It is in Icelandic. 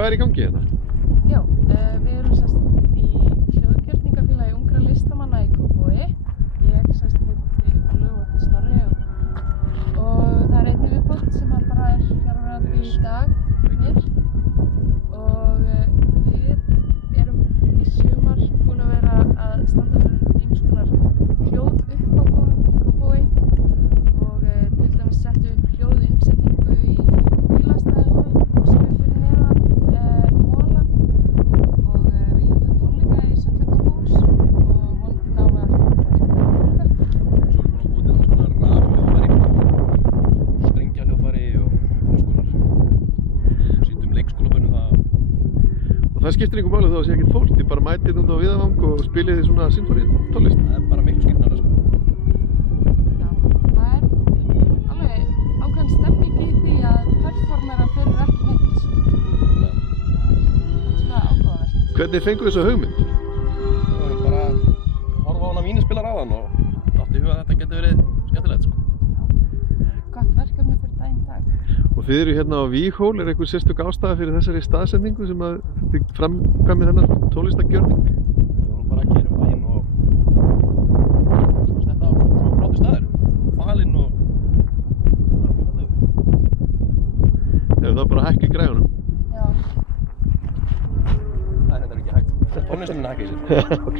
hvað í gangi hérna? Já, við erum sérst í hljóðgjörningafélagi ungra listamanna í Kópavogi. Ég sérst heiti Ólöf Snorri og það er einnig viðbót sem bara er fjarverandi í dag mér. Og við erum í sumar búin að vera að standa fyrir ýmiss konar hljóðuppákomum í Kópavogi og til dæmis settu upp hljóðinnsetningu í bílastæði sem er fyrir neðan Mólann og við héldum tónleika í Sundlaug Kópavogs og vonandi ná að skemmtilega fyrir þetta. Svo erum við búin að búa til alls konar strengjahljóðfæri og alls konar sýndum leikskólabönnum það. Og það skiptir einhver máli þó að sé ekkert fólk, þið bara mætið út á Viðavang og spilið þið svona sinfóníutónlist. Það er bara miklu skemmtilegra sko. Já, það er alveg ákveðin stemning í því að performera fyrir ekki neitt. Það er svona áhugavert. Hvernig fenguð þessu hugmynd? Við vorum bara að horfa á hana vínispilar áðan og átti í huga að þetta geti verið skemmtilegt sko. Gott verkefni fyrir daginn í dag. Og þið eru hérna á Víghól, er einhver sérstök ástæða fyrir þessari staðsetningu sem að þið framkvæmið þennan tónlistagjörning? Við vorum bara að keyra bæinn og þetta á svo flottur staður, falinn og mjög fallegur. Hefur það bara hækki græjunum? Já. Það er þetta ekki hægt. Tónlistin er hægt í sér. Ok.